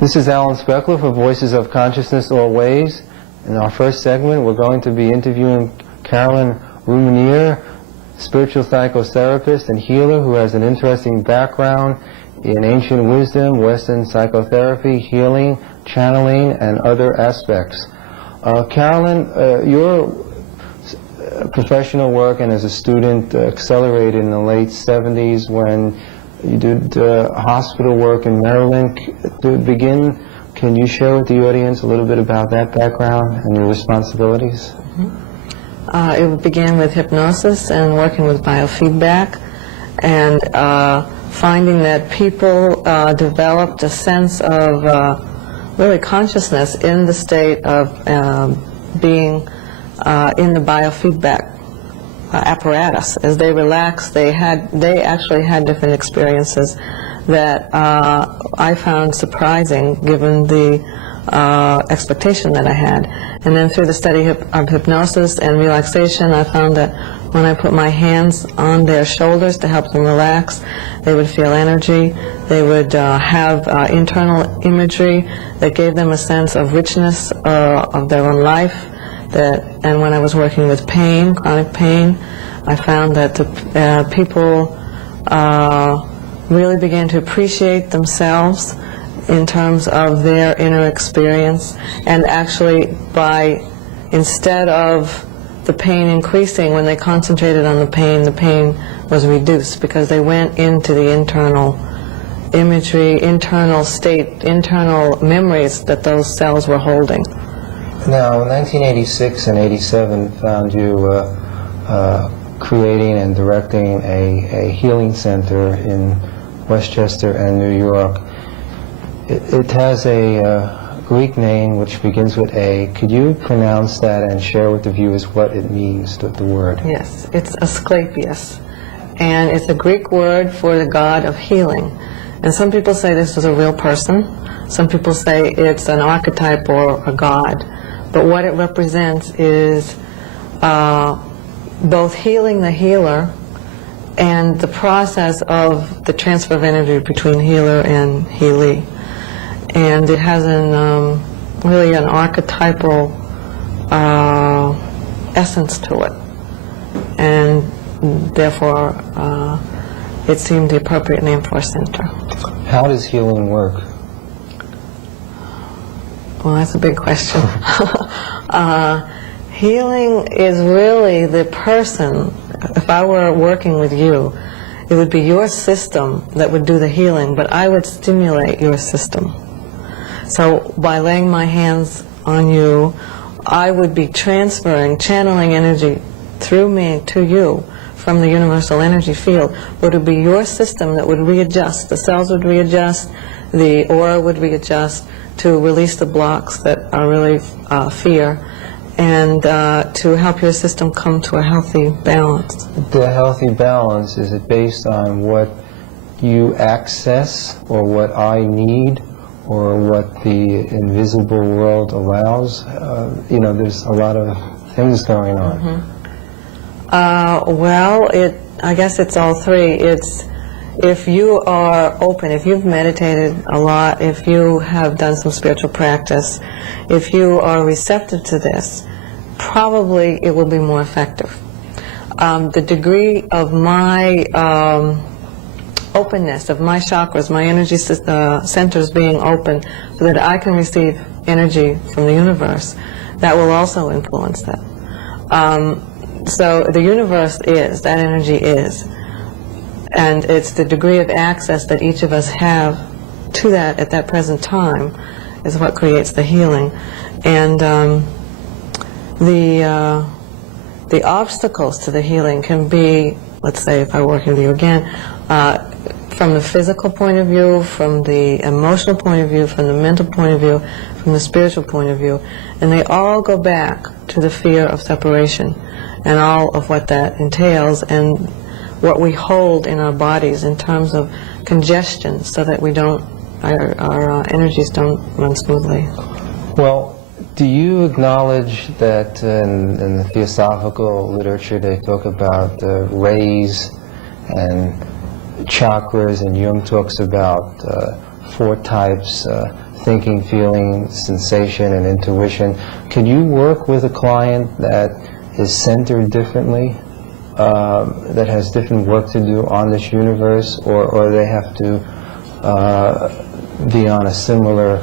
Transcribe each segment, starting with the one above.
This is Alan Speckler for Voices of Consciousness Always. In our first segment, we're going to be interviewing Carolyn Cobelo, spiritual psychotherapist and healer who has an interesting background in ancient wisdom, Western psychotherapy, healing, channeling, and other aspects. Carolyn, your professional work and as a student accelerated in the late 70s when you did hospital work in Maryland. To begin, can you share with the audience a little bit about that background and your responsibilities? It began with hypnosis and working with biofeedback, and finding that people developed a sense of really consciousness in the state of being in the biofeedback apparatus. As they relaxed, they actually had different experiences that I found surprising given the expectation that I had. And then through the study of hypnosis and relaxation, I found that when I put my hands on their shoulders to help them relax, they would feel energy. They would have internal imagery that gave them a sense of richness of their own life. And when I was working with pain, chronic pain, I found that the people really began to appreciate themselves in terms of their inner experience, and actually instead of the pain increasing, when they concentrated on the pain was reduced because they went into the internal imagery, internal state, internal memories that those cells were holding. Now, 1986 and 87 found you creating and directing a healing center in Westchester and New York. It has a Greek name which begins with A. Could you pronounce that and share with the viewers what it means, the word? Yes, it's Asclepius, and it's a Greek word for the god of healing. And some people say this is a real person. Some people say it's an archetype or a god. But what it represents is both healing the healer and the process of the transfer of energy between healer and healee. And it has really an archetypal essence to it. And therefore, it seemed the appropriate name for a center. How does healing work? Well, that's a big question. Healing is really the person. If I were working with you, it would be your system that would do the healing, but I would stimulate your system. So by laying my hands on you, I would be channeling energy through me to you from the universal energy field. But it would be your system that would readjust. The cells would readjust, the aura would readjust to release the blocks that are really fear, and to help your system come to a healthy balance. The healthy balance, is it based on what you access or what I need or what the invisible world allows? There's a lot of things going on. I guess it's all three. It's if you are open, if you've meditated a lot, if you have done some spiritual practice, if you are receptive to this, probably it will be more effective. The degree of my openness, of my chakras, my energy centers being open so that I can receive energy from the universe, that will also influence that. So the universe is, that energy is. And it's the degree of access that each of us have to that at that present time is what creates the healing. And the obstacles to the healing can be, let's say if I work with you again, from the physical point of view, from the emotional point of view, from the mental point of view, from the spiritual point of view. And they all go back to the fear of separation and all of what that entails, and what we hold in our bodies in terms of congestion, so that our energies don't run smoothly. Well, do you acknowledge that in the theosophical literature they talk about rays and chakras, and Jung talks about four types, thinking, feeling, sensation, and intuition. Could you work with a client that is centered differently, that has different work to do on this universe, or they have to be on a similar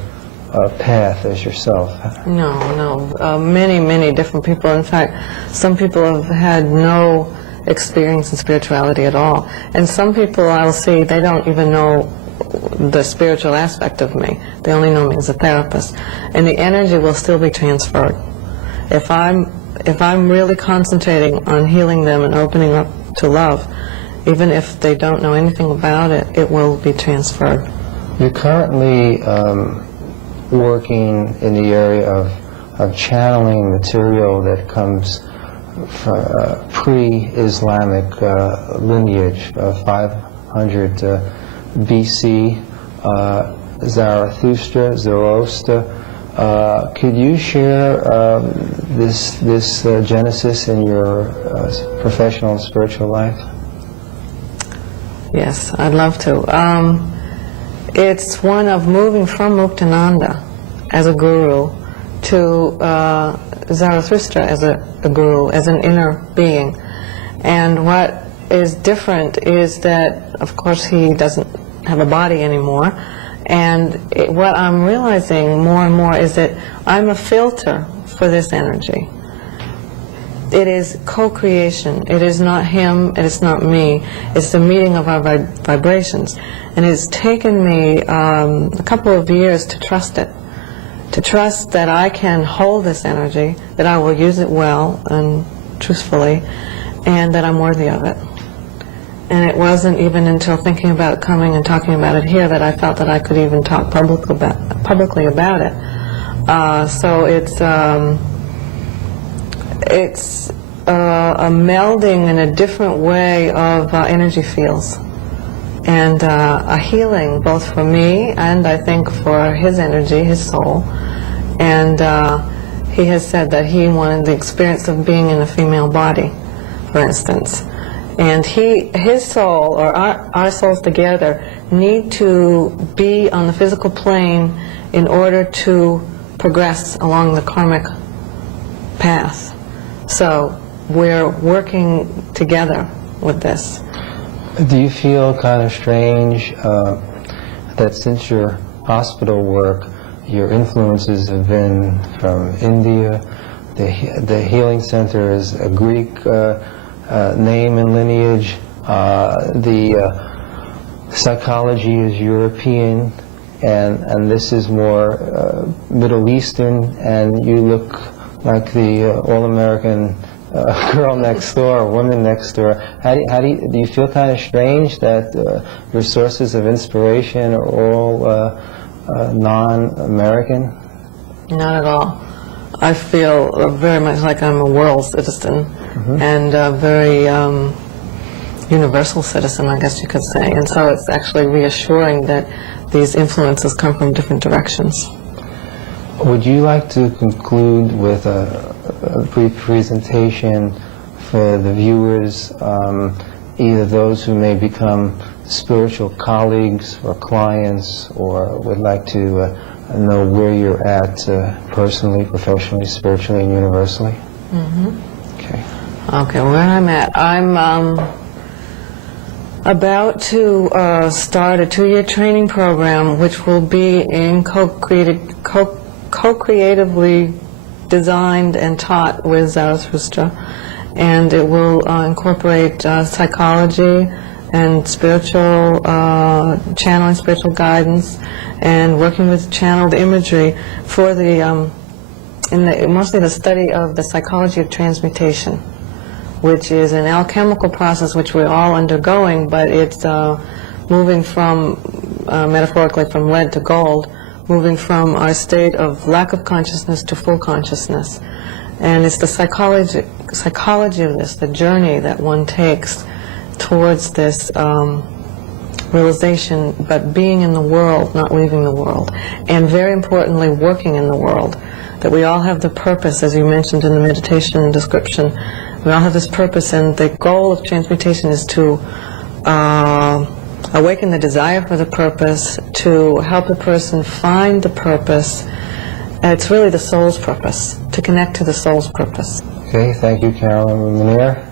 path as yourself? No. Many different people. In fact, some people have had no experience in spirituality at all. And some people I'll see, they don't even know the spiritual aspect of me. They only know me as a therapist. And the energy will still be transferred. If I'm really concentrating on healing them and opening up to love, even if they don't know anything about it, it will be transferred. You're currently working in the area of channeling material that comes from pre-Islamic lineage, 500 BC, Zoroaster. Could you share this genesis in your professional and spiritual life? Yes, I'd love to. It's one of moving from Muktananda as a guru to Zarathustra as a guru, as an inner being. And what is different is that, of course, he doesn't have a body anymore. And what I'm realizing more and more is that I'm a filter for this energy. It is co-creation. It is not him, it is not me. It's the meeting of our vibrations. And it's taken me a couple of years to trust it. To trust that I can hold this energy, that I will use it well and truthfully, and that I'm worthy of it. And it wasn't even until thinking about coming and talking about it here that I felt that I could even talk publicly about it. So it's a melding in a different way of energy fields, and a healing both for me and I think for his energy, his soul. And he has said that he wanted the experience of being in a female body, for instance. And his soul, or our souls together, need to be on the physical plane in order to progress along the karmic path. So we're working together with this. Do you feel kind of strange that since your hospital work, your influences have been from India? The healing center is a Greek name and lineage. The psychology is European, and this is more Middle Eastern, and you look like the all-American girl next door, woman next door. Do you feel kind of strange that your sources of inspiration are all non-American? Not at all. I feel very much like I'm a world citizen, and a very universal citizen, I guess you could say. And so it's actually reassuring that these influences come from different directions. Would you like to conclude with a brief presentation for the viewers, either those who may become spiritual colleagues or clients, or would like to know where you're at personally, professionally, spiritually, and universally? Okay, where I'm at. I'm about to start a 2-year training program, which will be in co-creatively designed and taught with Zarathustra, and it will incorporate psychology and spiritual channeling, spiritual guidance, and working with channeled imagery for the mostly the study of the psychology of transmutation, which is an alchemical process which we're all undergoing, but it's moving from, metaphorically, from lead to gold, moving from our state of lack of consciousness to full consciousness. And it's the psychology of this, the journey that one takes towards this realization, but being in the world, not leaving the world. And very importantly, working in the world. That we all have the purpose, as you mentioned in the meditation description. We all have this purpose, and the goal of transmutation is to awaken the desire for the purpose, to help the person find the purpose. It's really the soul's purpose, to connect to the soul's purpose. Okay, thank you, Carolyn Luminaire.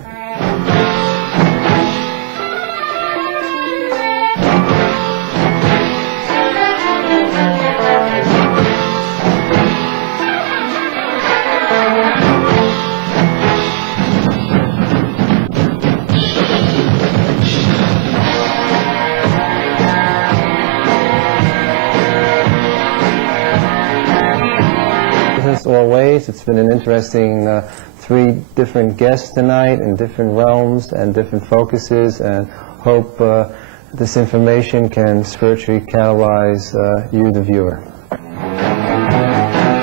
Always, it's been an interesting 3 different guests tonight in different realms and different focuses, and hope this information can spiritually catalyze you, the viewer.